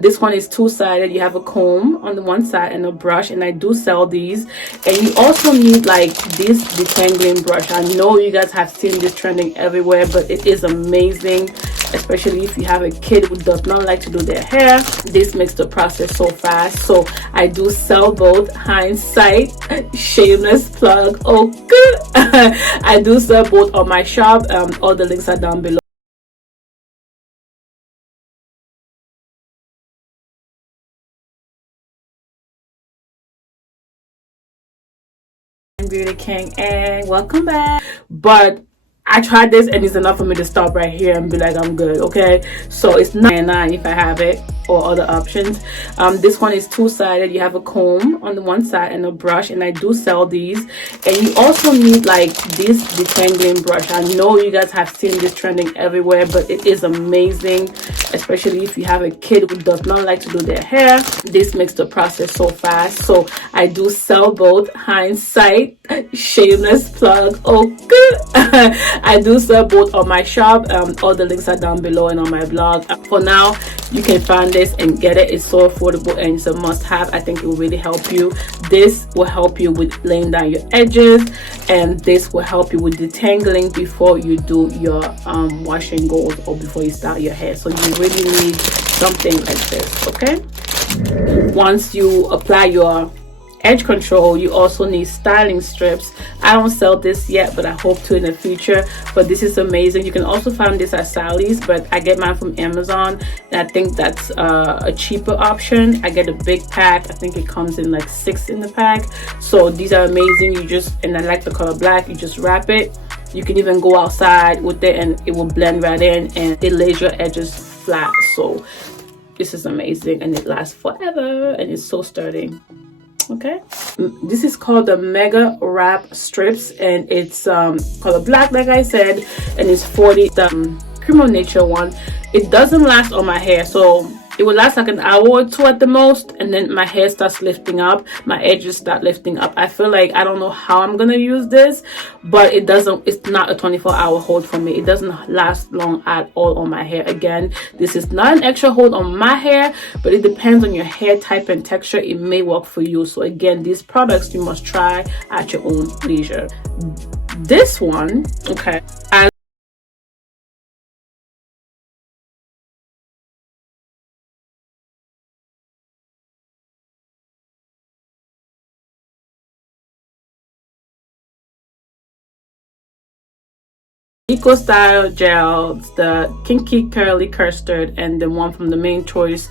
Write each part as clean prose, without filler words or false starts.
This one is two-sided. You have a comb on the one side and a brush, and I do sell these. And you also need like this detangling brush. I know you guys have seen this trending everywhere, but it is amazing, especially if you have a kid who does not like to do their hair. This makes the process so fast. So I do sell both. Hindsight, shameless plug. Oh good. I do sell both on my shop. All the links are down below. Beautyking, and welcome back. But I tried this and it's enough for me to stop right here and be like, I'm good. Okay, so it's $9.99 if I have it, or other options. This one is two-sided. You have a comb on the one side and a brush, and I do sell these. And you also need like this detangling brush. I know you guys have seen this trending everywhere, but it is amazing, especially if you have a kid who does not like to do their hair. This makes the process so fast. So I do sell both. Hindsight, shameless plug. Oh good. I do sell both on my shop. All the links are down below and on my blog. For now, you can find this and get it. It's so affordable and it's a must-have. I think it will really help you. This will help you with laying down your edges, and this will help you with detangling before you do your washing goals or before you start your hair. So you really need something like this. Okay, once you apply your edge control, you also need styling strips. I don't sell this yet, but I hope to in the future. But this is amazing. You can also find this at Sally's, but I get mine from Amazon, and I think that's a cheaper option. I get a big pack. I think it comes in like 6 in the pack. So these are amazing. You just, and I like the color black, you just wrap it. You can even go outside with it and it will blend right in, and it lays your edges flat. So this is amazing, and it lasts forever, and it's so sturdy. Okay, this is called the Mega Wrap Strips, and it's color black, like I said, and it's 40. The Cream of Nature one, it doesn't last on my hair, so it will last like an hour or 2 at the most, and then my hair starts lifting up, my edges start lifting up. I feel like I don't know how I'm gonna use this, but it doesn't, it's not a 24-hour hold for me. It doesn't last long at all on my hair. Again, this is not an extra hold on my hair, but it depends on your hair type and texture. It may work for you. So again, these products you must try at your own leisure. This one, okay, Eco Style Gels, the Kinky-Curly Custard, and the one from the Main Choice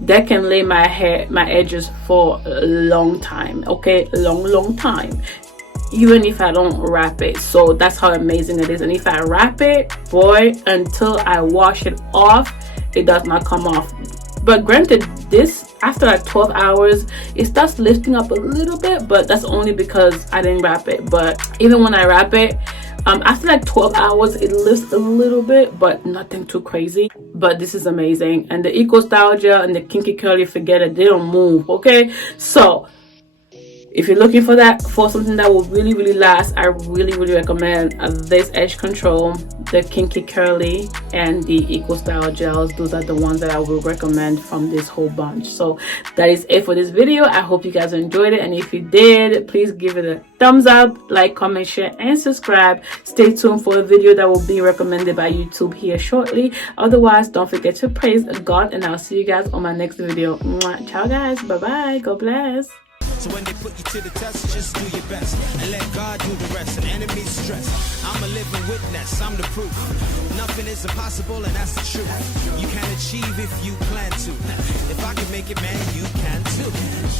that can lay my hair, my edges for a long time. Okay, long time, even if I don't wrap it. So that's how amazing it is. And if I wrap it, boy, until I wash it off, it does not come off. But granted, this after like 12 hours it starts lifting up a little bit, but that's only because I didn't wrap it. But even when I wrap it, after like 12 hours it lifts a little bit, but nothing too crazy. But this is amazing. And the Eco Style Gel and the Kinky-Curly, forget it, they don't move. Okay, so if you're looking for that, for something that will really last, I really recommend this edge control, the Kinky-Curly, and the Eco Style Gels. Those are the ones that I will recommend from this whole bunch. So that is it for this video. I hope you guys enjoyed it, and if you did, please give it a thumbs up, like, comment, share, and subscribe. Stay tuned for a video that will be recommended by YouTube here shortly. Otherwise, don't forget to praise God, and I'll see you guys on my next video. Mwah. Ciao guys, bye bye, God bless. So when they put you to the test, just do your best and let God do the rest. And enemies stress, I'm a living witness, I'm the proof. Nothing is impossible, and that's the truth. You can achieve if you plan to. If I can make it, man, you can too.